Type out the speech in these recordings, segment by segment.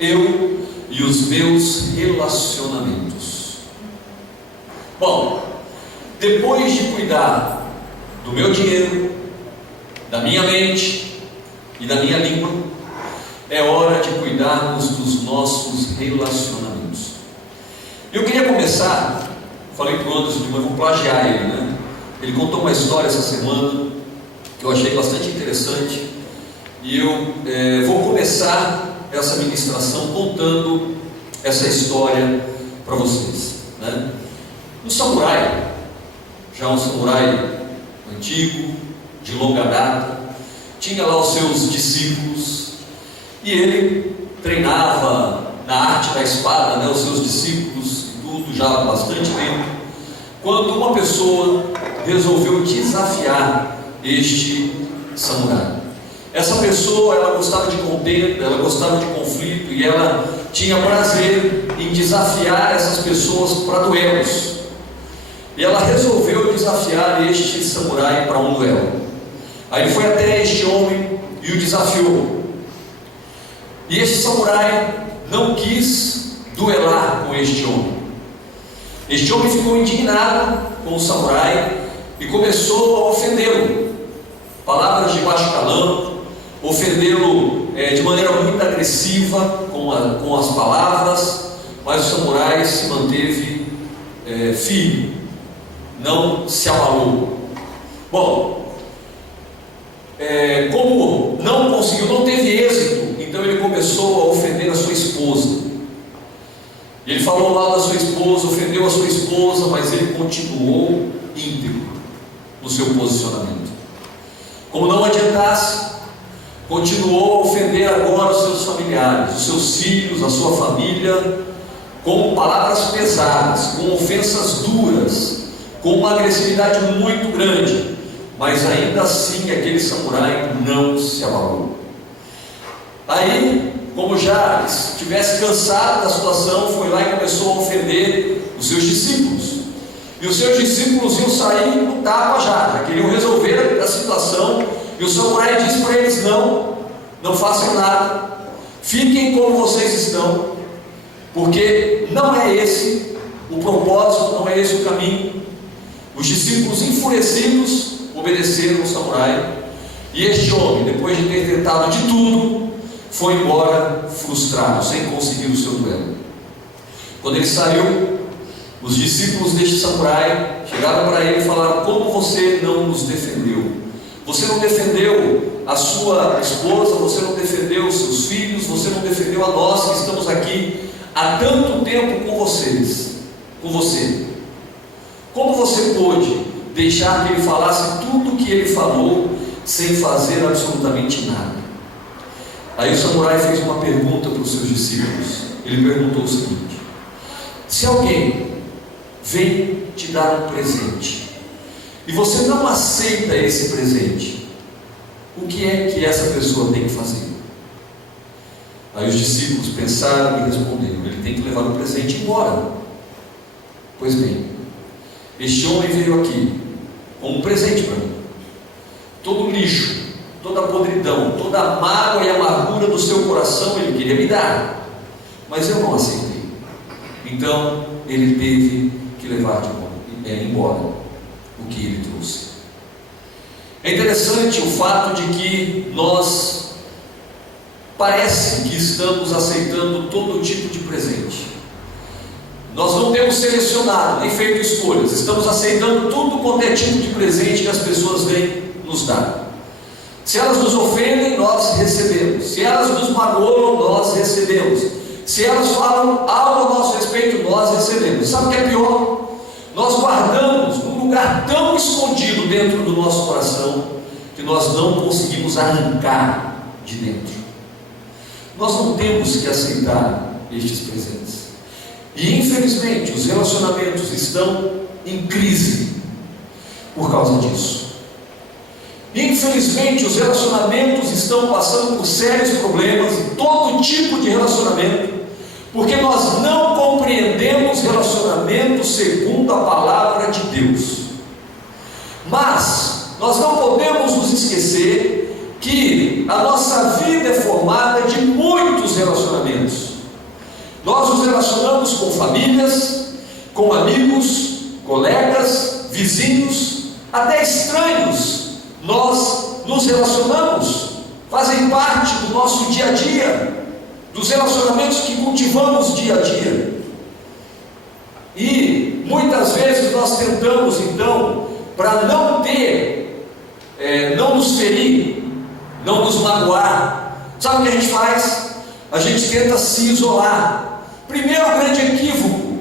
eu e os meus relacionamentos. Bom, depois de cuidar do meu dinheiro, da minha mente e da minha língua, é hora de cuidarmos dos nossos relacionamentos. Eu queria começar, falei para o Anderson, mas vou plagiar ele, né? Ele contou uma história essa semana que eu achei bastante interessante, e eu vou começar essa ministração contando essa história para vocês, né? Um samurai, já um samurai antigo, de longa data, tinha lá os seus discípulos, e ele treinava na arte da espada, né, os seus discípulos e tudo, já há bastante tempo, quando uma pessoa resolveu desafiar este samurai. Essa pessoa, ela gostava de contenda, ela gostava de conflito, e ela tinha prazer em desafiar essas pessoas para duelos. E ela resolveu desafiar este samurai para um duelo. Aí ele foi até este homem e o desafiou. E este samurai não quis duelar com este homem. Este homem ficou indignado com o samurai e começou a ofendê-lo. Palavras de baixo calão, ofendê-lo de maneira muito agressiva com as palavras, mas o samurai se manteve firme, não se abalou. Bom, como não conseguiu, não teve êxito, então ele começou a ofender a sua esposa. Ele falou mal da sua esposa, ofendeu a sua esposa, mas ele continuou íntegro no seu posicionamento. Como não adiantasse, continuou a ofender agora os seus familiares, os seus filhos, a sua família, com palavras pesadas, com ofensas duras, com uma agressividade muito grande, mas ainda assim aquele samurai não se abalou. Aí, como já estivesse cansado da situação, foi lá e começou a ofender os seus discípulos. E os seus discípulos iam sair no tapa já queriam resolver a situação. E o samurai disse para eles: não façam nada, fiquem como vocês estão, porque não é esse o propósito, não é esse o caminho. Os discípulos, enfurecidos, obedeceram o samurai, e este homem, depois de ter tentado de tudo, foi embora frustrado, sem conseguir o seu duelo. Quando ele saiu, os discípulos deste samurai chegaram para ele e falaram: como você não nos defendeu? Você não defendeu a sua esposa, você não defendeu os seus filhos, você não defendeu a nós que estamos aqui há tanto tempo com você. Como você pôde deixar que ele falasse tudo o que ele falou sem fazer absolutamente nada? Aí o samurai fez uma pergunta para os seus discípulos. Ele perguntou o seguinte: se alguém vem te dar um presente e você não aceita esse presente, o que é que essa pessoa tem que fazer? Aí os discípulos pensaram e responderam: ele tem que levar o presente embora. Pois bem, este homem veio aqui com um presente para mim. Todo o lixo, toda a podridão, toda a mágoa e amargura do seu coração ele queria me dar, mas eu não aceitei. Então ele teve que levar embora o que ele trouxe. É interessante o fato de que nós parece que estamos aceitando todo tipo de presente. Nós não temos selecionado nem feito escolhas, estamos aceitando tudo quanto é tipo de presente que as pessoas vêm nos dar. Se elas nos ofendem, nós recebemos. Se elas nos magoam, nós recebemos. Se elas falam algo a nosso respeito, nós recebemos. Sabe o que é pior? Nós guardamos num lugar tão escondido dentro do nosso coração que nós não conseguimos arrancar de dentro. Nós não temos que aceitar estes presentes. E infelizmente os relacionamentos estão em crise por causa disso. Infelizmente os relacionamentos estão passando por sérios problemas, em todo tipo de relacionamento, porque nós não compreendemos relacionamento segundo a palavra de Deus. Mas nós não podemos nos esquecer que a nossa vida é formada de muitos relacionamentos. Nós nos relacionamos com famílias, com amigos, colegas, vizinhos, até estranhos. Nós nos relacionamos, fazem parte do nosso dia a dia, dos relacionamentos que cultivamos dia a dia. E muitas vezes nós tentamos, então, para não ter, não nos ferir, não nos magoar, sabe o que a gente faz? A gente tenta se isolar. Primeiro grande equívoco,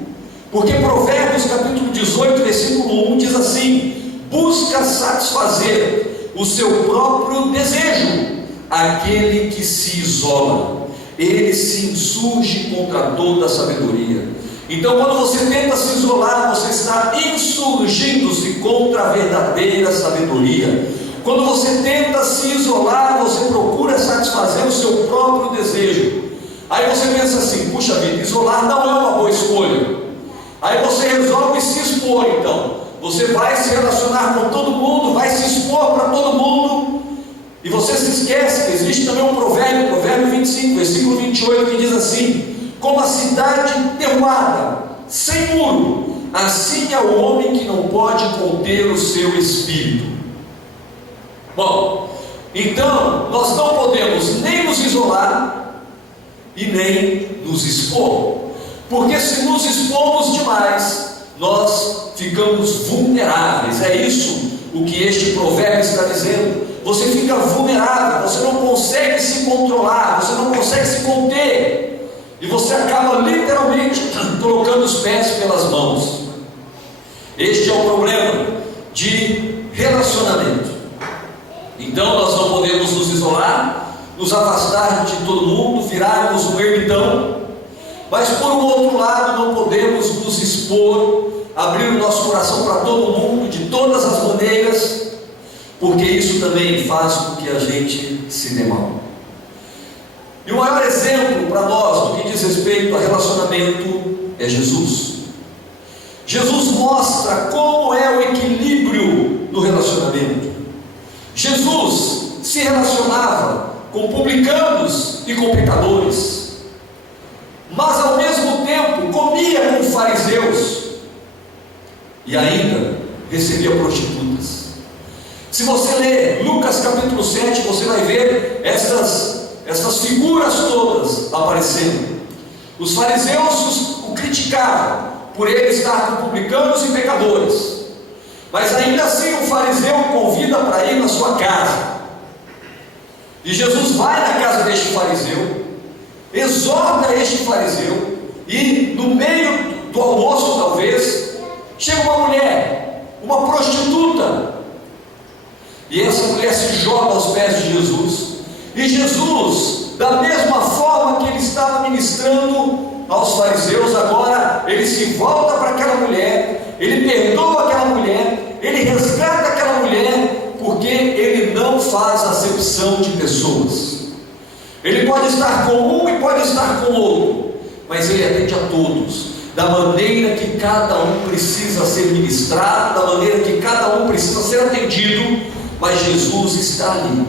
porque Provérbios capítulo 18, versículo 1 diz assim: busca satisfazer o seu próprio desejo aquele que se isola, ele se insurge contra toda a sabedoria. Então, quando você tenta se isolar, você está insurgindo-se contra a verdadeira sabedoria. Quando você tenta se isolar, você procura satisfazer o seu próprio desejo. Aí você pensa assim: puxa vida, isolar não é uma boa escolha. Aí você resolve se expor. Então você vai se relacionar com todo mundo, vai se expor para todo mundo, e você se esquece que existe também um provérbio 25, versículo 28, que diz assim: como a cidade derrubada, sem muro, assim é o homem que não pode conter o seu espírito. Bom, então nós não podemos nem nos isolar e nem nos expor, porque se nos expomos demais, nós ficamos vulneráveis. É isso o que este provérbio está dizendo. Você fica vulnerável, você não consegue se controlar, você não consegue se conter, e você acaba literalmente colocando os pés pelas mãos. Este é o problema de relacionamento. Então nós não podemos nos isolar, nos afastar de todo mundo, virarmos um ermitão, mas por um outro lado não podemos nos expor, abrir o nosso coração para todo mundo, de todas as maneiras, porque isso também faz com que a gente se dê mal. E o maior exemplo para nós do que diz respeito a relacionamento é Jesus. Jesus mostra como é o equilíbrio do relacionamento. Jesus se relacionava com publicanos e com pecadores, mas ao mesmo tempo comia com fariseus e ainda recebia prostitutas. Se você ler Lucas capítulo 7, você vai ver estas figuras todas aparecendo. Os fariseus o criticavam por ele estar com publicanos e pecadores, mas ainda assim o fariseu o convida para ir na sua casa, e Jesus vai na casa deste fariseu, exorta este fariseu, e no meio do almoço talvez, chega uma mulher, uma prostituta, e essa mulher se joga aos pés de Jesus, e Jesus, da mesma forma que ele estava ministrando aos fariseus, agora ele se volta para aquela mulher, ele perdoa aquela mulher, ele resgata aquela mulher, porque ele não faz acepção de pessoas. Ele pode estar com um e pode estar com outro, mas ele atende a todos, da maneira que cada um precisa ser ministrado, da maneira que cada um precisa ser atendido, mas Jesus está ali,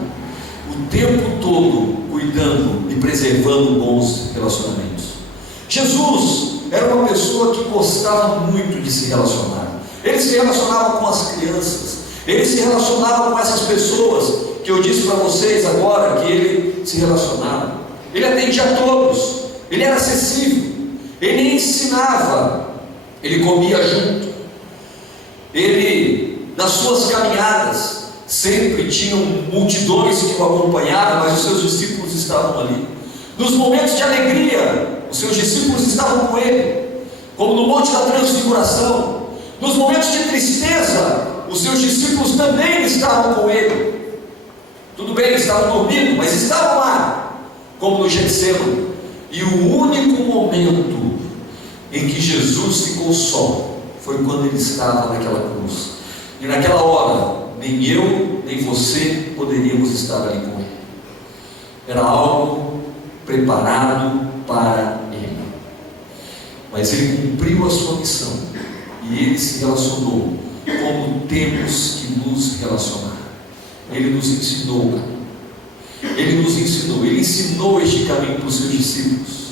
o tempo todo, cuidando e preservando bons relacionamentos. Jesus era uma pessoa que gostava muito de se relacionar. Ele se relacionava com as crianças, ele se relacionava com essas pessoas que eu disse para vocês agora que ele se relacionava. Ele atendia a todos, ele era acessível, ele ensinava, ele comia junto, ele, nas suas caminhadas, sempre tinham multidões que o acompanhavam, mas os seus discípulos estavam ali. Nos momentos de alegria, os seus discípulos estavam com ele, como no Monte da Transfiguração. Nos momentos de tristeza, os seus discípulos também estavam com ele. Tudo bem, estavam dormindo, mas estavam lá, como no Getsemane. E o único momento em que Jesus ficou só foi quando ele estava naquela cruz. E naquela hora, nem eu, nem você poderíamos estar ali com ele. Era algo preparado para ele. Mas ele cumpriu a sua missão e ele se relacionou como temos que nos relacionar. Ele nos ensinou. Ele nos ensinou, Ele ensinou este caminho para os seus discípulos.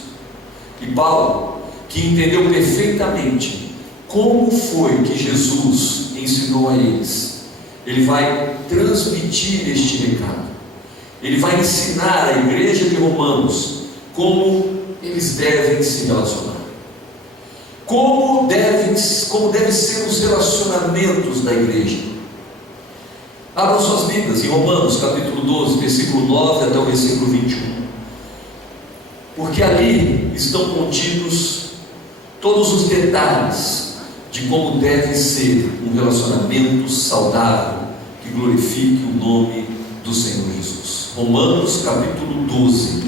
E Paulo, que entendeu perfeitamente como foi que Jesus ensinou a eles, ele vai transmitir este recado. Ele vai ensinar à igreja de Romanos como eles devem se relacionar, como devem ser os relacionamentos da igreja. Abram suas Bíblias em Romanos capítulo 12, versículo 9 até o versículo 21, porque ali estão contidos todos os detalhes de como deve ser um relacionamento saudável que glorifique o nome do Senhor Jesus. Romanos capítulo 12,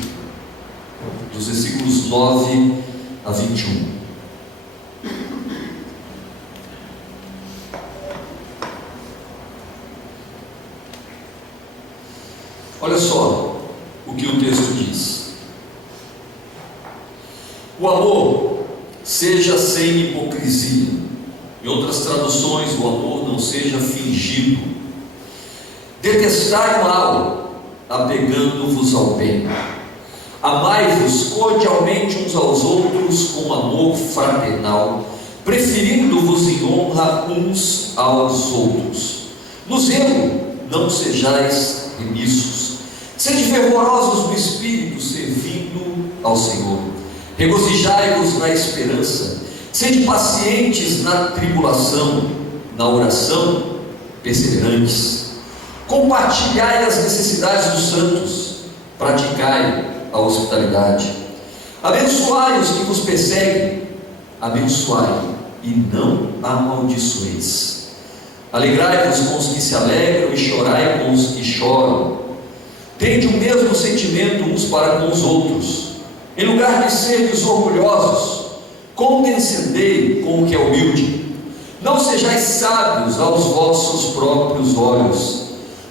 dos versículos 9 a 21. Olha só o que o texto diz: o amor seja sem hipocrisia. Em outras traduções, o amor não seja fingido. Detestai o mal, apegando-vos ao bem. Amai-vos cordialmente uns aos outros com amor fraternal, preferindo-vos em honra uns aos outros. No zelo não sejais remissos. Sede fervorosos no Espírito, servindo ao Senhor. Regozijai-vos na esperança. Sede pacientes na tribulação, na oração perseverantes. Compartilhai as necessidades dos santos. Praticai a hospitalidade. Abençoai os que vos perseguem. Abençoai e não amaldiçoeis. Alegrai-vos com os que se alegram e chorai com os que choram. Tende o mesmo sentimento uns para com os outros. Em lugar de serdes orgulhosos, condescendei com o que é humilde. Não sejais sábios aos vossos próprios olhos.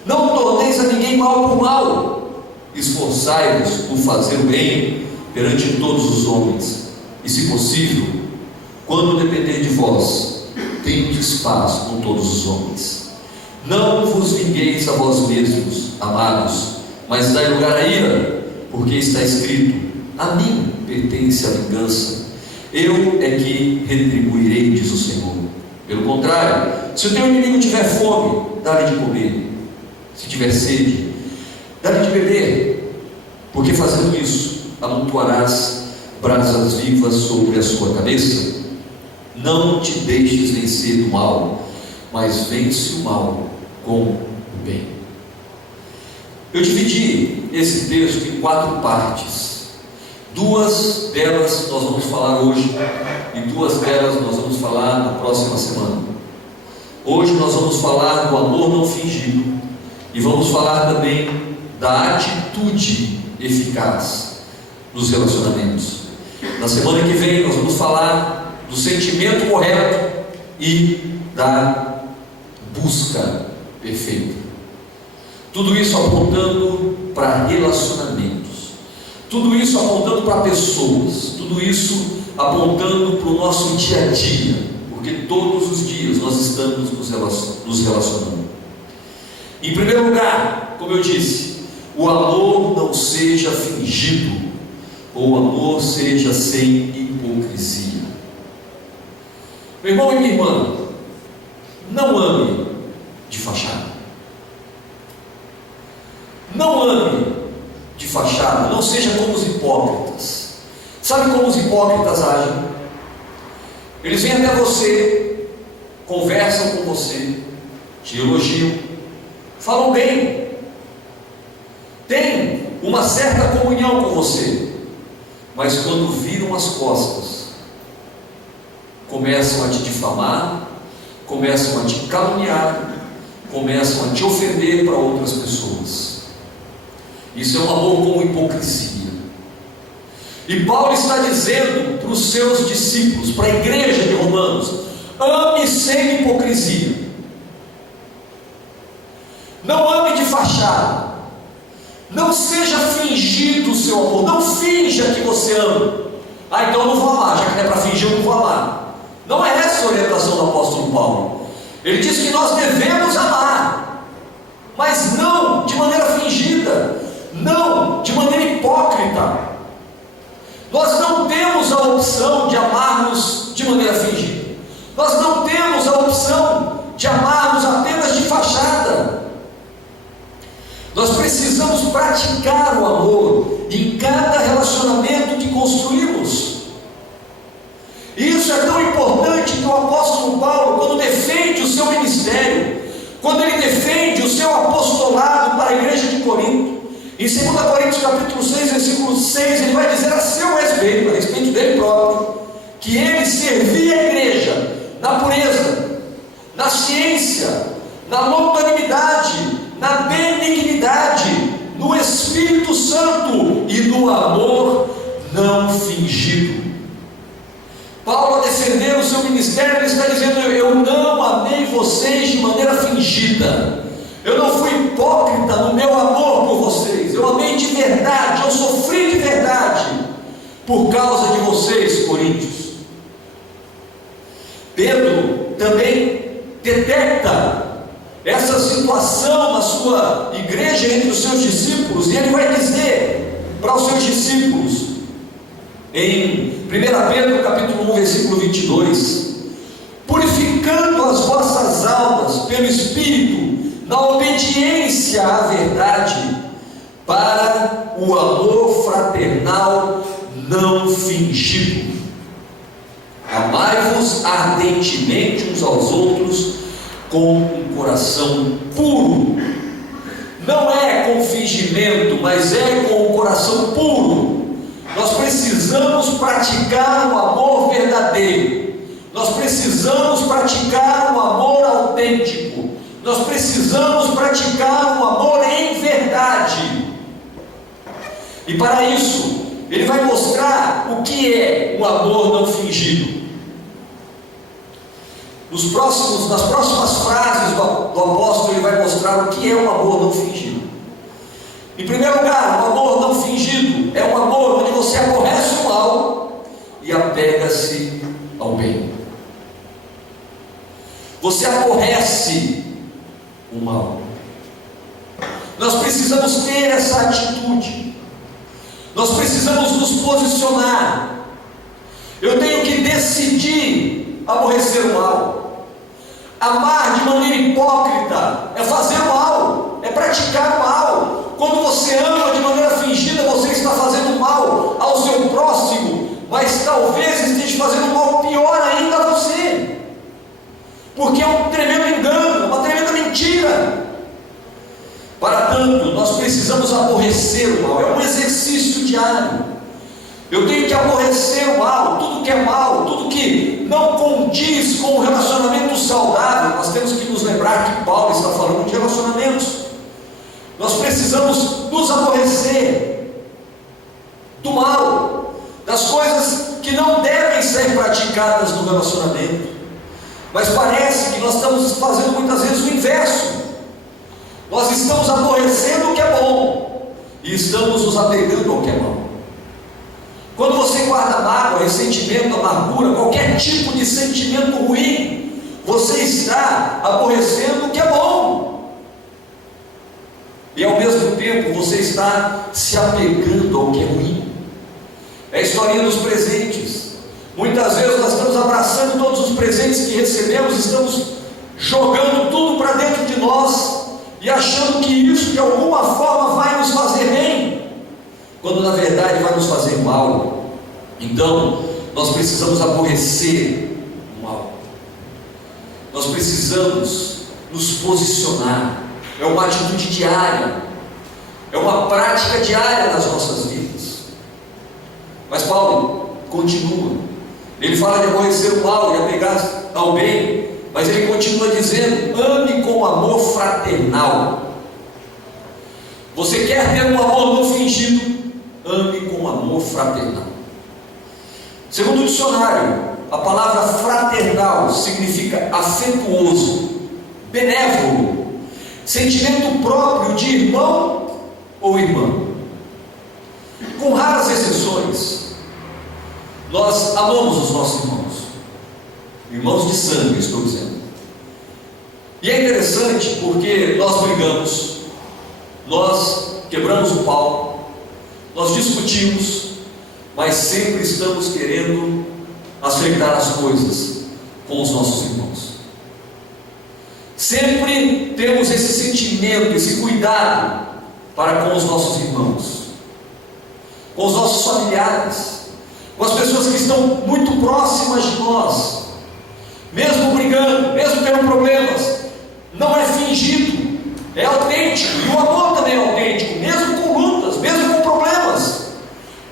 Não torneis a ninguém mal por mal. Esforçai-vos por fazer o bem perante todos os homens. E, se possível, quando depender de vós, tendes paz com todos os homens. Não vos vingueis a vós mesmos, amados, mas dai lugar à ira, porque está escrito: a mim pertence a vingança, eu é que retribuirei, diz o Senhor. Pelo contrário, se o teu inimigo tiver fome, dá-lhe de comer. Se tiver sede, dá-lhe de beber, porque fazendo isso, amontoarás brasas vivas sobre a sua cabeça. Não te deixes vencer do mal, mas vence o mal com o bem. Eu dividi esse texto em 4 partes. 2 delas nós vamos falar hoje, e 2 delas nós vamos falar na próxima semana. Hoje nós vamos falar do amor não fingido, e vamos falar também da atitude eficaz nos relacionamentos. Na semana que vem nós vamos falar do sentimento correto e da busca perfeita. Tudo isso apontando para relacionamentos, tudo isso apontando para pessoas, tudo isso apontando para o nosso dia a dia, porque todos os dias nós estamos nos relacionando. Em primeiro lugar, como eu disse, o amor não seja fingido, ou o amor seja sem hipocrisia. Meu irmão e minha irmã, não ame de fachada. Não ame de fachada, não seja como os hipócritas. Sabe como os hipócritas agem? Eles vêm até você, conversam com você, te elogiam, falam bem, têm uma certa comunhão com você, mas quando viram as costas, começam a te difamar, começam a te caluniar, começam a te ofender para outras pessoas. Isso é um amor com hipocrisia. E Paulo está dizendo para os seus discípulos, para a igreja de Romanos: ame sem hipocrisia. Não ame de fachada. Não seja fingido o seu amor. Não finja que você ama. Ah, então eu não vou amar. Já que não é para fingir, eu não vou amar. Não é essa a orientação do apóstolo Paulo. Ele diz que nós devemos amar, mas não de maneira fingida. não de maneira hipócrita. Nós não temos a opção de amarmos de maneira fingida. Nós não temos a opção de amarmos apenas de fachada. Nós precisamos praticar o amor em cada relacionamento que construímos. E isso é tão importante que o apóstolo Paulo, quando defende o seu ministério, quando ele defende o seu apostolado para a igreja de Corinto, em 2 Coríntios capítulo 6, versículo 6, ele vai dizer a seu respeito, a respeito dele próprio, que ele servia a igreja na pureza, na ciência, na longanimidade, na benignidade, no Espírito Santo e no amor não fingido. Paulo, a defender o seu ministério, ele está dizendo: eu não amei vocês de maneira fingida, eu não fui hipócrita no meu amor por vocês, eu amei de verdade, eu sofri de verdade por causa de vocês, coríntios. Pedro também detecta essa situação na sua igreja entre os seus discípulos, e ele vai dizer para os seus discípulos em 1 Pedro capítulo 1, versículo 22: purificando as vossas almas pelo Espírito, na obediência à verdade, para o amor fraternal não fingido. Amai-vos ardentemente uns aos outros com um coração puro. Não é com fingimento, mas é com o coração puro. Nós precisamos praticar o amor verdadeiro. Nós precisamos praticar o amor autêntico. Nós precisamos praticar o amor em verdade. E para isso, ele vai mostrar o que é o amor não fingido. Nas próximas frases do apóstolo, ele vai mostrar o que é o amor não fingido. Em primeiro lugar, o amor não fingido é um amor onde você aborrece o mal e apega-se ao bem. Você aborrece o mal. Nós precisamos ter essa atitude. Nós precisamos nos posicionar. Eu tenho que decidir aborrecer o mal. Amar de maneira hipócrita é fazer o mal, é praticar o mal. Quando você ama de maneira fingida, você está fazendo mal ao seu próximo, mas talvez esteja fazendo mal pior ainda a você, porque é um tremendo engano, uma tremenda mentira. Para tanto, nós precisamos aborrecer o mal. É um exercício diário. Eu tenho que aborrecer o mal, tudo que é mal, tudo que não condiz com o relacionamento saudável. Nós temos que nos lembrar que Paulo está falando de relacionamentos. Nós precisamos nos aborrecer do mal, das coisas que não devem ser praticadas no relacionamento. Mas parece que nós estamos fazendo muitas vezes o inverso. Nós estamos aborrecendo o que é bom e estamos nos apegando ao que é mau. Quando você guarda mágoa, ressentimento, amargura, qualquer tipo de sentimento ruim, você está aborrecendo o que é bom. E ao mesmo tempo você está se apegando ao que é ruim. É a historinha dos presentes. Muitas vezes nós estamos abraçando todos os presentes que recebemos, estamos jogando tudo para dentro de nós e achando que isso de alguma forma vai nos fazer bem, quando na verdade vai nos fazer mal. Então nós precisamos aborrecer o mal. Nós precisamos nos posicionar. É uma atitude diária, é uma prática diária nas nossas vidas. Mas Paulo continua. Ele fala de aborrecer o mal e apegar ao bem, mas ele continua dizendo: ame com amor fraternal. Você quer ter um amor não fingido? Ame com amor fraternal. Segundo o dicionário, a palavra fraternal significa afetuoso, benévolo, sentimento próprio de irmão ou irmã. Com raras exceções, nós amamos os nossos irmãos de sangue, estou dizendo. E é interessante porque nós brigamos, nós quebramos o pau, nós discutimos, mas sempre estamos querendo acertar as coisas com os nossos irmãos. Sempre temos esse sentimento, esse cuidado para com os nossos irmãos, com os nossos familiares, com as pessoas que estão muito próximas de nós, mesmo brigando, mesmo tendo problemas. Não é fingido, é autêntico, e o amor também é autêntico, mesmo com lutas, mesmo com problemas.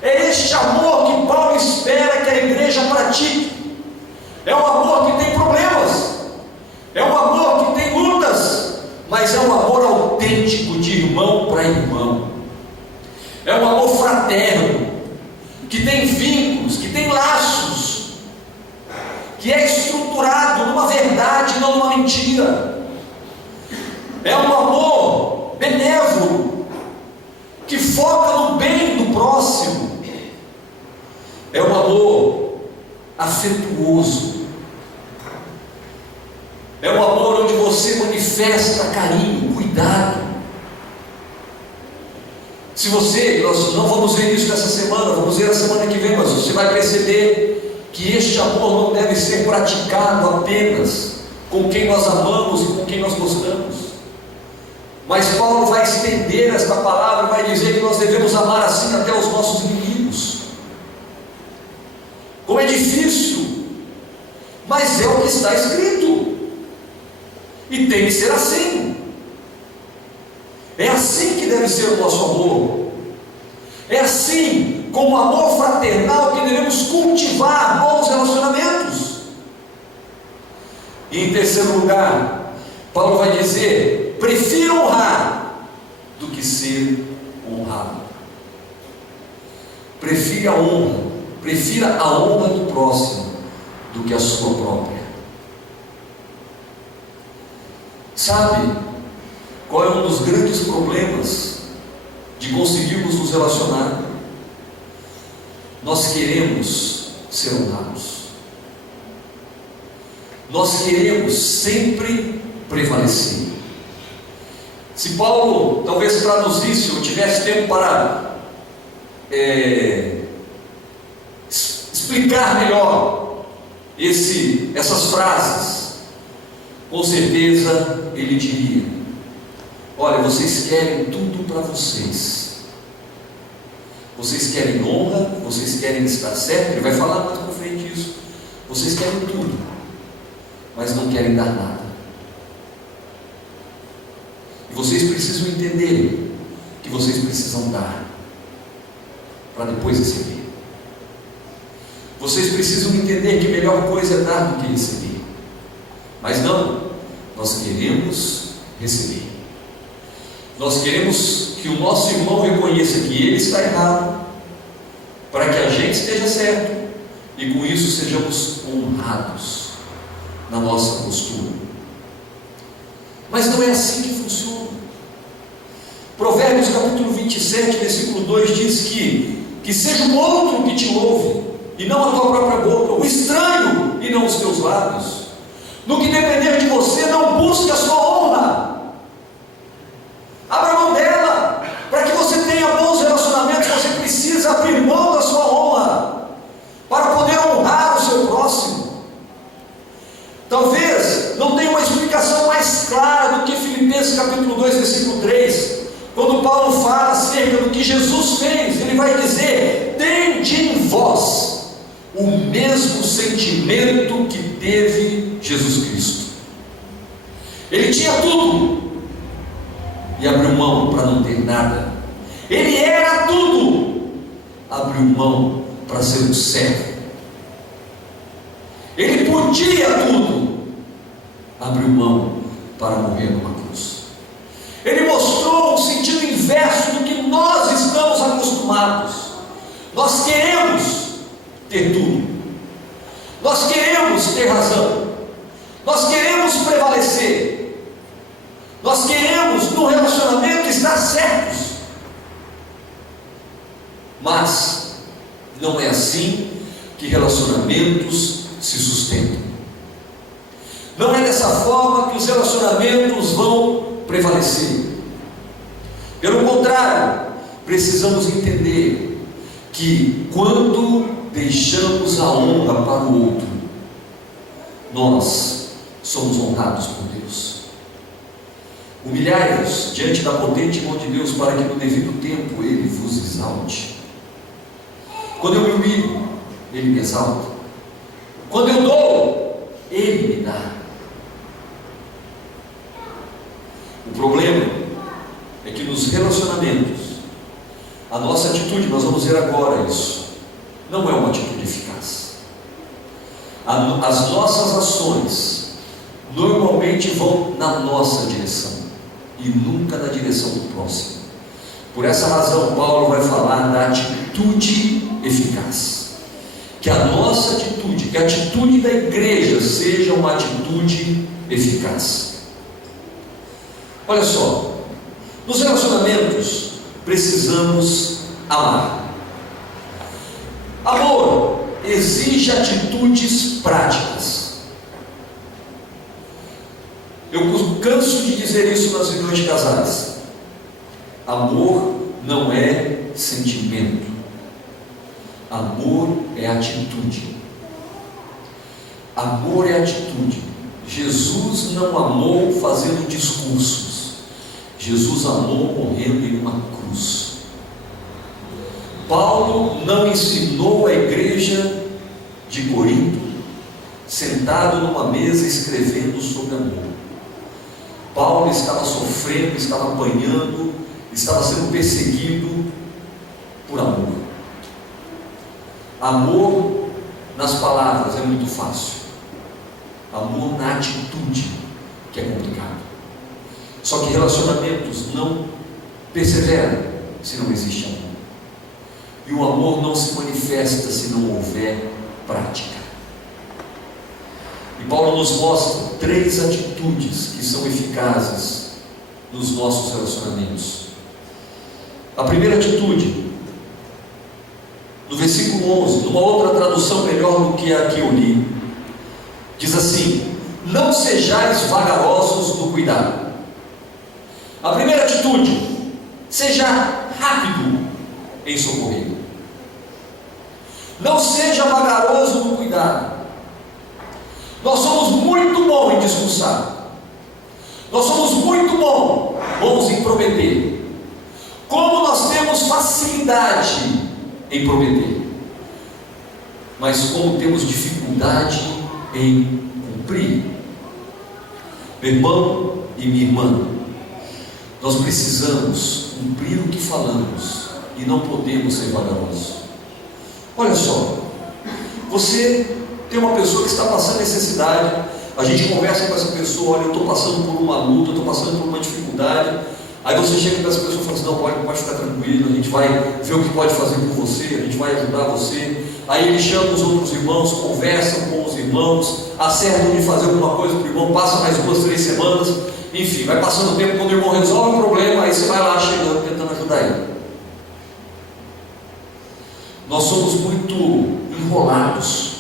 É este amor que Paulo espera que a igreja pratique. É um amor que tem problemas, é um amor que tem lutas, mas é um amor autêntico de irmão para irmão. É um amor fraterno, que tem vínculos, que tem laços, que é estruturado numa verdade, não numa mentira. É um amor benévolo, que foca no bem do próximo. É um amor afetuoso. É um amor onde você manifesta carinho, cuidado. Se você, nós não vamos ver isso nessa semana, vamos ver na semana que vem, mas você vai perceber que este amor não deve ser praticado apenas com quem nós amamos e com quem nós gostamos. Mas Paulo vai estender esta palavra e vai dizer que nós devemos amar assim até os nossos inimigos. Como é difícil, mas é o que está escrito, e tem que ser assim. É assim que deve ser o nosso amor. É assim, com o amor fraternal, que devemos cultivar bons relacionamentos. E em terceiro lugar, Paulo vai dizer: prefira honrar do que ser honrado. Prefira a honra do próximo do que a sua própria. Sabe qual é um dos grandes problemas de conseguirmos nos relacionar? Nós queremos ser honrados. Nós queremos sempre prevalecer. Se Paulo talvez traduzisse, ou tivesse tempo para explicar melhor essas frases, com certeza ele diria: olha, vocês querem tudo para vocês. Vocês querem honra, vocês querem estar certo. Ele vai falar mais para frente isso. Vocês querem tudo, mas não querem dar nada. E vocês precisam entender que vocês precisam dar para depois receber. Vocês precisam entender que a melhor coisa é dar do que receber. Mas não, nós queremos receber. Nós queremos que o nosso irmão reconheça que ele está errado, para que a gente esteja certo, e com isso sejamos honrados na nossa postura. Mas não é assim que funciona. Provérbios capítulo 27, versículo 2 diz que seja o outro que te louve, e não a tua própria boca, o estranho e não os teus lábios. No que depender de você, não busque a sua honra. Abra mão dela. Para que você tenha bons relacionamentos, você precisa abrir mão da sua honra, para poder honrar o seu próximo. Talvez não tenha uma explicação mais clara do que Filipenses capítulo 2, versículo 3, quando Paulo fala acerca do que Jesus fez. Ele vai dizer: tende em vós o mesmo sentimento que teve Jesus Cristo. Ele tinha tudo e abriu mão para não ter nada. Ele era tudo, abriu mão para ser um servo. Ele podia tudo, abriu mão para morrer numa cruz. Ele mostrou o sentido inverso do que nós estamos acostumados. Nós queremos ter tudo, nós queremos ter razão, nós queremos prevalecer, nós queremos no relacionamento estar certos. Mas não é assim que relacionamentos se sustentam. Não é dessa forma que os relacionamentos vão prevalecer. Pelo contrário, precisamos entender que quando deixamos a honra para o outro, nós somos honrados por Deus. Humilhai-vos diante da potente mão de Deus, para que no devido tempo Ele vos exalte. Quando eu me humilho, Ele me exalta. Quando eu dou, Ele me dá. O problema é que nos relacionamentos, a nossa atitude, nós vamos ver agora isso, não é uma atitude eficaz. As nossas ações normalmente vão na nossa direção e nunca na direção do próximo. Por essa razão, Paulo vai falar da atitude eficaz. Que a nossa atitude, que a atitude da igreja seja uma atitude eficaz. Olha só, nos relacionamentos precisamos amar. Amor exige atitudes práticas. Eu canso de dizer isso nas reuniões de casais. Amor não é sentimento. Amor é atitude. Amor é atitude. Jesus não amou fazendo discursos. Jesus amou morrendo em uma cruz. Paulo não ensinou a igreja de Corinto sentado numa mesa escrevendo sobre amor. Paulo estava sofrendo, estava apanhando, estava sendo perseguido por amor. Amor nas palavras é muito fácil. Amor na atitude que é complicado. Só que relacionamentos não perseveram se não existe amor. E o amor não se manifesta se não houver prática. E Paulo nos mostra 3 atitudes que são eficazes nos nossos relacionamentos. A primeira atitude, no versículo 11, numa outra tradução melhor do que a que eu li, diz assim: não sejais vagarosos no cuidado. A primeira atitude, seja rápido em socorrer. Não seja vagaroso no cuidado. Nós somos muito bons em discursar. Nós somos muito bons em prometer. Como nós temos facilidade em prometer, mas como temos dificuldade em cumprir. Meu irmão e minha irmã, nós precisamos cumprir o que falamos e não podemos ser vagarosos. Olha só, você tem uma pessoa que está passando necessidade, a gente conversa com essa pessoa: olha, eu estou passando por uma luta, eu estou passando por uma dificuldade. Aí você chega para essa pessoa e fala assim: não, pode ficar tranquilo, a gente vai ver o que pode fazer por você, a gente vai ajudar você. Aí ele chama os outros irmãos, conversa com os irmãos, acertam de fazer alguma coisa para o irmão, passa mais 2, 3 semanas, enfim, vai passando o tempo. Quando o irmão resolve o problema, aí você vai lá chegando, tentando ajudar ele. Nós somos muito enrolados,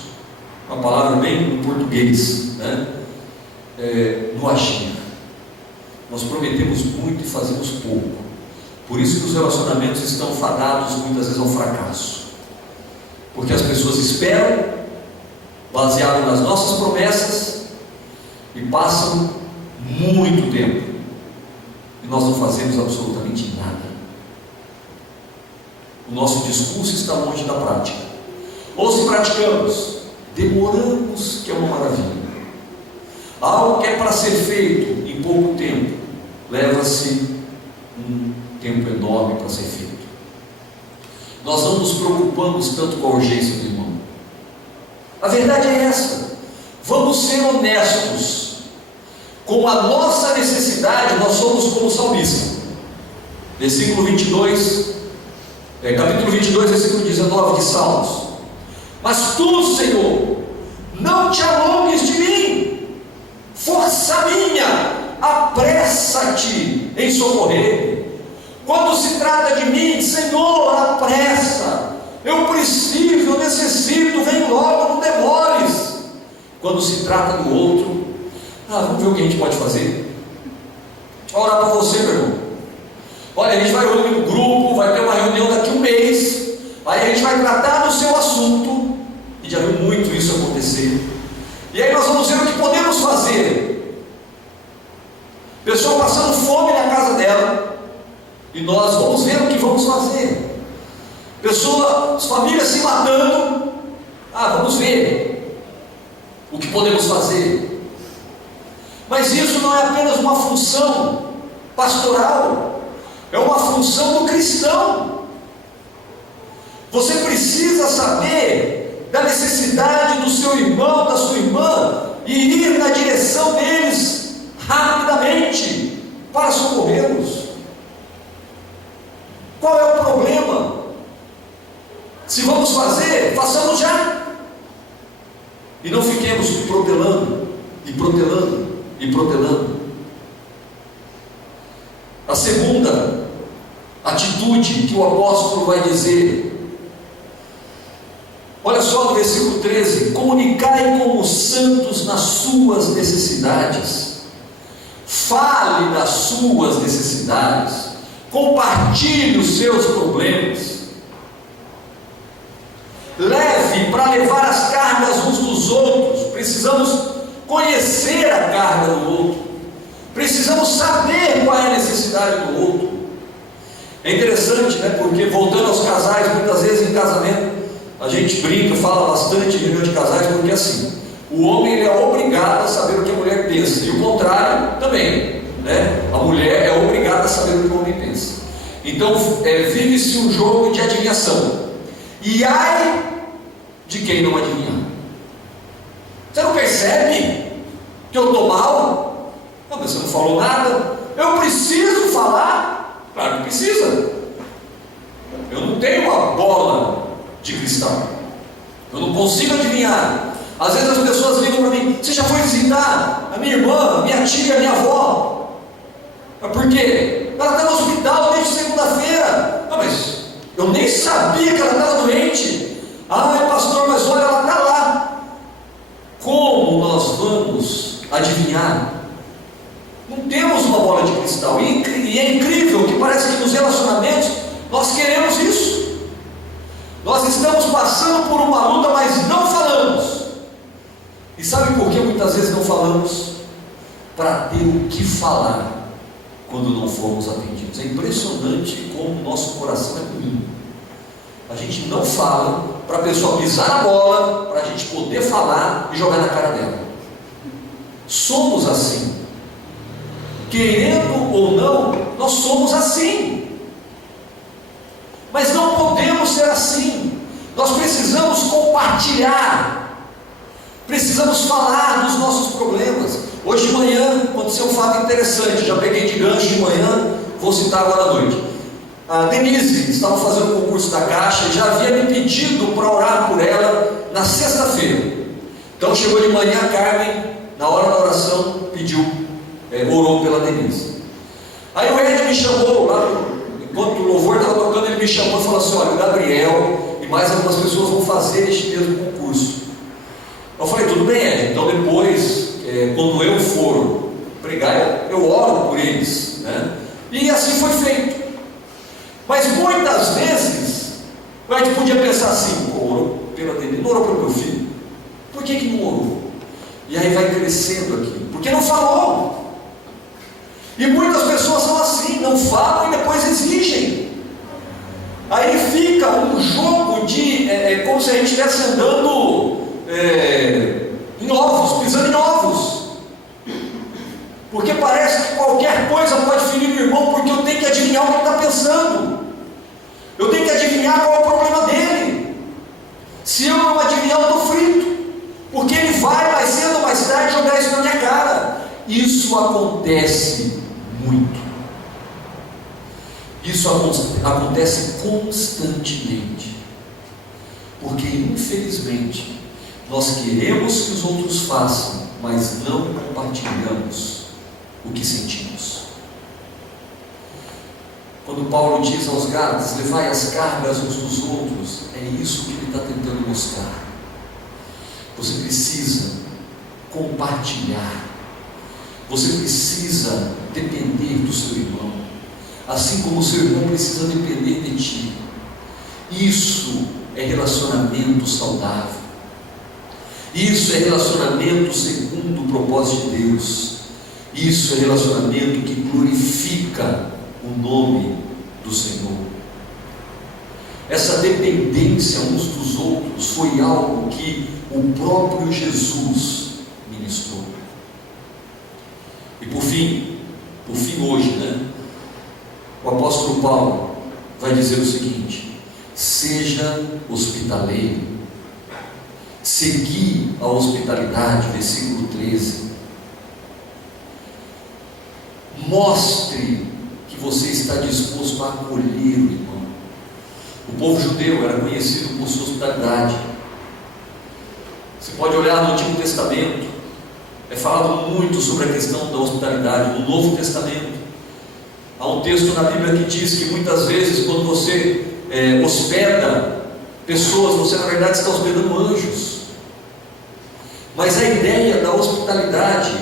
uma palavra bem em português, né? No agir. Nós prometemos muito e fazemos pouco. Por isso que os relacionamentos estão fadados muitas vezes ao fracasso. Porque as pessoas esperam, baseado nas nossas promessas, e passam muito tempo e nós não fazemos absolutamente nada. O nosso discurso está longe da prática. Ou se praticamos, demoramos, que é uma maravilha. Algo que é para ser feito em pouco tempo, leva-se um tempo enorme para ser feito. Nós não nos preocupamos tanto com a urgência do irmão. A verdade é essa. Vamos ser honestos. Com a nossa necessidade, nós somos como o salmista. Versículo 22, capítulo 22, versículo 19 de Salmos. Mas tu, Senhor, não te alongues de mim. Força minha, apressa-te em socorrer. Quando se trata de mim, Senhor, apressa. Eu preciso, eu necessito, vem logo, não demores. Quando se trata do outro, vamos ver o que a gente pode fazer. Deixa eu orar para você, meu irmão. Olha, a gente vai reunir um grupo, vai ter uma reunião daqui a um mês, aí a gente vai tratar do seu assunto, e já viu muito isso acontecer. E aí nós vamos ver o que podemos fazer. Pessoa passando fome na casa dela, e nós vamos ver o que vamos fazer. Pessoas, famílias se matando, vamos ver o que podemos fazer. Mas isso não é apenas uma função pastoral, é uma função do cristão. Você precisa saber da necessidade do seu irmão, da sua irmã, e ir na direção deles rapidamente para socorrê-los. Qual é o problema? Se vamos fazer, façamos já, e não fiquemos protelando e protelando e protelando. A segunda atitude que o apóstolo vai dizer, olha só no versículo 13: comunicai com os santos nas suas necessidades, fale das suas necessidades, compartilhe os seus problemas, leve para levar as cargas uns dos outros. Precisamos conhecer a carga do outro, precisamos saber qual é a necessidade do outro. É interessante, né? Porque voltando aos casais, muitas vezes em casamento a gente brinca, fala bastante em reunião de casais, porque assim, o homem ele é obrigado a saber o que a mulher pensa, e o contrário também, né? A mulher é obrigada a saber o que o homem pensa. Então vive-se um jogo de adivinhação, e ai de quem não adivinhar. Você não percebe que eu estou mal? Não, mas você não falou nada. Eu preciso falar? Claro que precisa. Eu não tenho uma bola de cristal, eu não consigo adivinhar. Às vezes as pessoas ligam para mim: você já foi visitar a minha irmã, minha tia, minha avó? Por quê? Ela está no hospital desde segunda-feira. Não, mas eu nem sabia que ela estava doente. Pastor, mas olha, ela está lá. Como nós vamos adivinhar? Não temos uma bola de cristal. E é incrível que parece que nos relacionamentos nós queremos isso. Nós estamos passando por uma luta, mas não falamos. E sabe por que muitas vezes não falamos? Para ter o que falar quando não formos atendidos. É impressionante como o nosso coração é ruim. A gente não fala para a pessoa pisar na bola, para a gente poder falar e jogar na cara dela. Somos assim. Querendo ou não, nós somos assim. Mas não podemos ser assim. Nós precisamos compartilhar, precisamos falar dos nossos problemas. Hoje de manhã aconteceu um fato interessante, já peguei de gancho de manhã, vou citar agora à noite. A Denise estava fazendo o concurso da Caixa e já havia me pedido para orar por ela na sexta-feira. Então chegou de manhã a Carmen, na hora da oração, pediu, orou pela Denise. Aí o Ed me chamou lá, enquanto o louvor estava tocando, ele me chamou e falou assim: olha, o Gabriel e mais algumas pessoas vão fazer este mesmo concurso. Eu falei: tudo bem, Ed, então depois, quando eu for pregar, eu oro por eles, né? E assim foi feito. Mas muitas vezes a gente podia pensar assim: orou pela Denise, não orou pelo meu filho, por que não orou? E aí vai crescendo aqui, porque não falou. E muitas pessoas são assim, não falam e depois exigem. Aí fica um jogo de como se a gente estivesse andando em ovos, pisando em ovos. Porque parece que qualquer coisa pode ferir o irmão, porque eu tenho que adivinhar o que ele está pensando. Eu tenho que adivinhar qual é o problema dele. Se eu não adivinhar, eu estou frito. Porque ele vai mais cedo ou mais tarde jogar isso na minha cara. Isso acontece muito. Isso acontece constantemente. Porque infelizmente nós queremos que os outros façam, mas não compartilhamos o que sentimos. Quando Paulo diz aos Gálatas: levai as cargas uns dos outros, é isso que ele está tentando mostrar. Você precisa compartilhar, você precisa depender do seu irmão, assim como o seu irmão precisa depender de ti. Isso é relacionamento saudável. Isso é relacionamento segundo o propósito de Deus. Isso é relacionamento que glorifica o nome do Senhor. Essa dependência uns dos outros foi algo que o próprio Jesus ministrou. E por fim hoje, o apóstolo Paulo vai dizer o seguinte: seja hospitaleiro, segui a hospitalidade, versículo 13. Mostre que você está disposto a acolher o irmão. O povo judeu era conhecido por sua hospitalidade. Você pode olhar no Antigo Testamento, é falado muito sobre a questão da hospitalidade. No Novo Testamento, há um texto na Bíblia que diz que muitas vezes, quando você hospeda pessoas, você na verdade está hospedando anjos. Mas a ideia da hospitalidade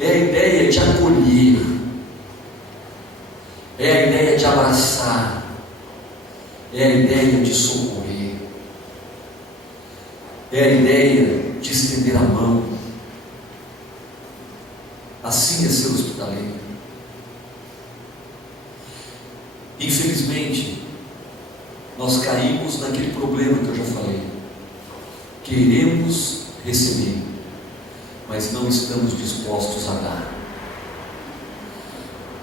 é a ideia de acolher, é a ideia de abraçar, é a ideia de socorrer, é a ideia de estender a mão. Assim é ser hospitaleiro. Infelizmente, nós caímos naquele problema que eu já falei. Queremos receber, mas não estamos dispostos a dar.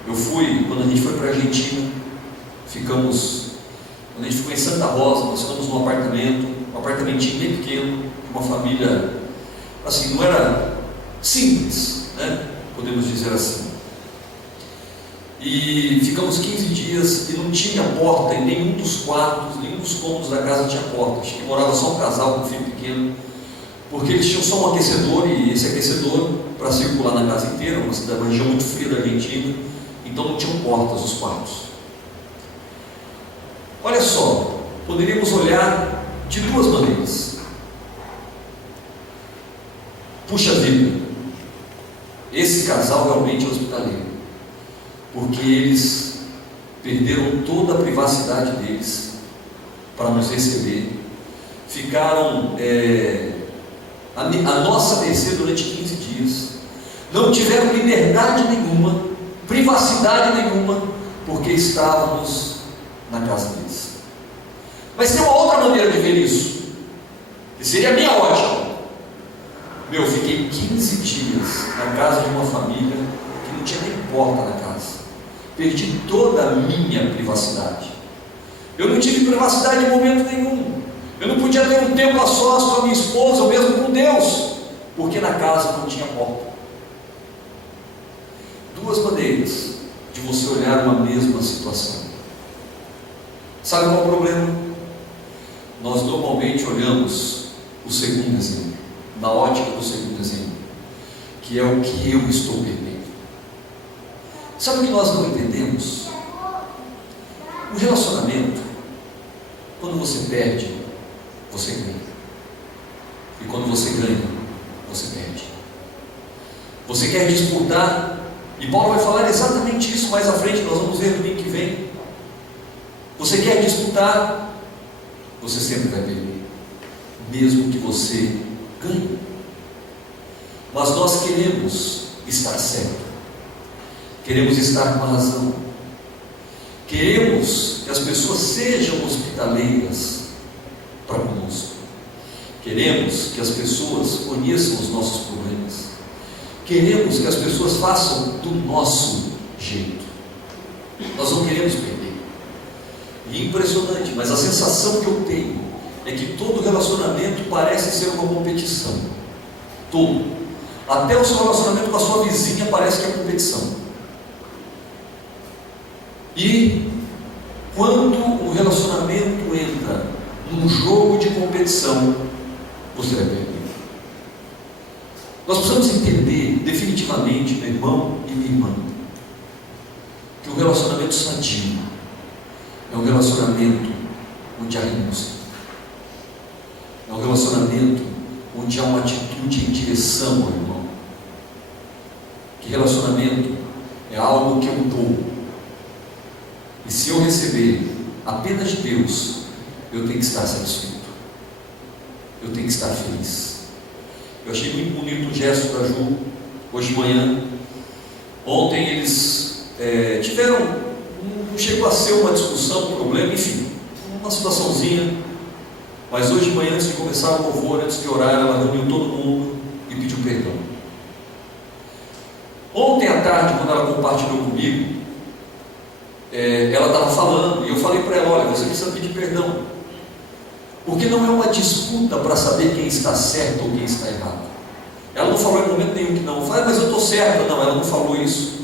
Quando a gente foi para a Argentina, quando a gente ficou em Santa Rosa, nós ficamos num um apartamentinho bem pequeno, de uma família, assim, não era simples, podemos dizer assim. E ficamos 15 dias e não tinha porta em nenhum dos quartos, nenhum dos cômodos da casa tinha porta. Acho que morava só um casal com um filho pequeno, porque eles tinham só um aquecedor, e esse aquecedor para circular na casa inteira, uma região muito fria da Argentina, então não tinham portas os quartos. Olha só, poderíamos olhar de duas maneiras. Puxa vida, esse casal realmente é hospitaleiro, porque eles perderam toda a privacidade deles para nos receber, ficaram a nossa mercê durante 15 dias, não tiveram liberdade nenhuma, privacidade nenhuma, porque estávamos na casa deles. Mas tem uma outra maneira de ver isso, que seria a minha ótica. Eu fiquei 15 dias na casa de uma família que não tinha nem porta na casa. Perdi toda a minha privacidade. Eu não tive privacidade em momento nenhum. Eu não podia ter um tempo a sós com a minha esposa, ou mesmo com Deus, porque na casa não tinha porta. Duas maneiras de você olhar uma mesma situação. Sabe qual é o problema? Nós normalmente olhamos o segundo exemplo, na ótica do segundo exemplo, que é o que eu estou perdendo. Sabe o que nós não entendemos? O relacionamento, quando você perde, você ganha. E quando você ganha, você perde. Você quer disputar, e Paulo vai falar exatamente isso mais à frente, nós vamos ver no domingo que vem. Você quer disputar, você sempre vai perder, mesmo que você ganhe. Mas nós queremos estar certo, queremos estar com a razão, queremos que as pessoas sejam hospitaleiras para conosco, queremos que as pessoas conheçam os nossos problemas, queremos que as pessoas façam do nosso jeito. Nós não queremos perder. E é impressionante, mas a sensação que eu tenho é que todo relacionamento parece ser uma competição. Todo. Até o seu relacionamento com a sua vizinha parece que é competição. E quando o relacionamento entra num jogo de competição, você vai perder. Nós precisamos entender definitivamente, meu irmão e minha irmã, que o relacionamento sadio é um relacionamento onde há renúncia, é um relacionamento onde há uma atitude em direção ao irmão. Que relacionamento é algo que eu dou, E se eu receber apenas de Deus, eu tenho que estar satisfeito, eu tenho que estar feliz. Eu achei muito bonito o gesto da Ju, hoje de manhã. Ontem eles tiveram, não chegou a ser uma discussão, um problema, enfim, uma situaçãozinha. Mas hoje de manhã, antes de começar o louvor, antes de orar, ela reuniu todo mundo e pediu perdão. Ontem à tarde, quando ela compartilhou comigo, ela estava falando, e eu falei para ela: olha, você precisa pedir perdão, porque não é uma disputa para saber quem está certo ou quem está errado. Ela não falou em momento nenhum que não. Eu falei: mas eu estou certa. Não, ela não falou isso.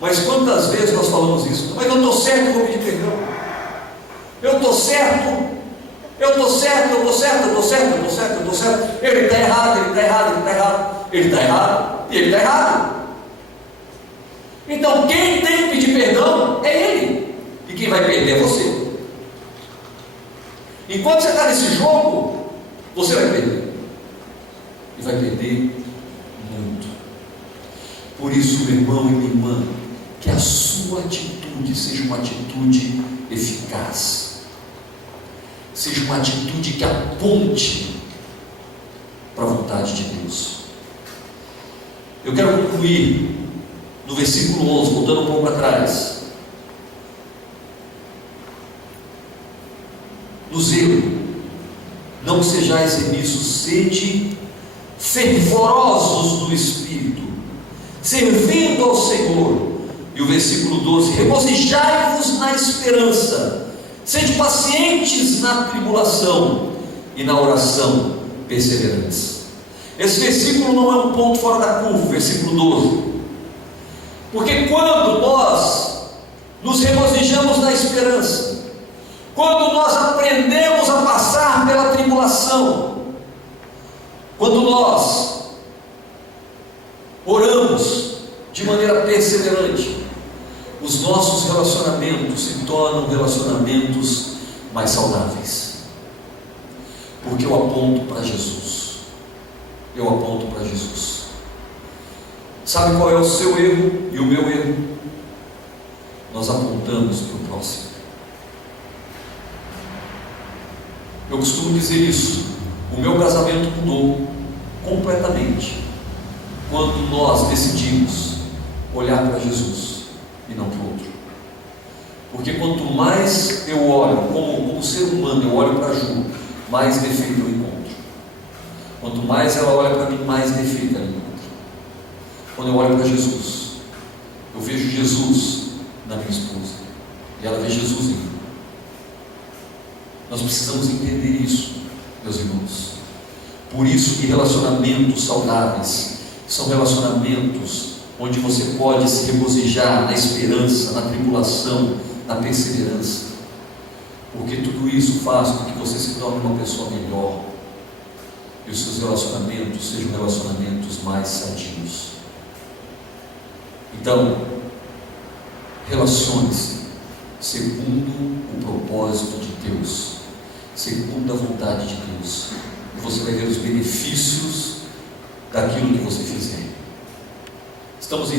Mas quantas vezes nós falamos isso? Mas eu estou certo, eu vou pedir perdão. Eu estou certo, eu estou certo, eu estou certo, eu estou certo, eu estou certo, eu estou certo. Ele está errado, ele está errado, ele está errado, ele está errado e ele está errado. Então quem tem que pedir perdão é ele, e quem vai perder é você. Enquanto você está nesse jogo, você vai perder, e vai perder muito. Por isso, meu irmão e minha irmã, que a sua atitude seja uma atitude eficaz, seja uma atitude que aponte para a vontade de Deus. Eu quero concluir no versículo 11, voltando um pouco atrás. No zelo, não sejais remisos, sede fervorosos do Espírito, servindo ao Senhor. E o versículo 12: regozijai-vos na esperança, sede pacientes na tribulação, e na oração perseverantes. Esse versículo não é um ponto fora da curva, versículo 12, porque quando nós nos regozijamos na esperança, quando nós aprendemos a passar pela tribulação, quando nós oramos de maneira perseverante, os nossos relacionamentos se tornam relacionamentos mais saudáveis, porque eu aponto para Jesus. Eu aponto para Jesus. Sabe qual é o seu erro e o meu erro? Nós apontamos para o próximo. Eu costumo dizer isso: o meu casamento mudou completamente quando nós decidimos olhar para Jesus e não para o outro. Porque quanto mais eu olho, como ser humano, eu olho para a Ju, mais defeito eu encontro. Quanto mais ela olha para mim, mais defeito ela encontra. Quando eu olho para Jesus, eu vejo Jesus na minha esposa, e ela vê Jesus em mim. Nós precisamos entender isso, meus irmãos. Por isso que relacionamentos saudáveis são relacionamentos onde você pode se regozijar na esperança, na tribulação, na perseverança, porque tudo isso faz com que você se torne uma pessoa melhor, e os seus relacionamentos sejam relacionamentos mais sadios. Então, relacione-se segundo o propósito de Deus, segundo a vontade de Deus, e você vai ver os benefícios daquilo que você fizer. Estamos em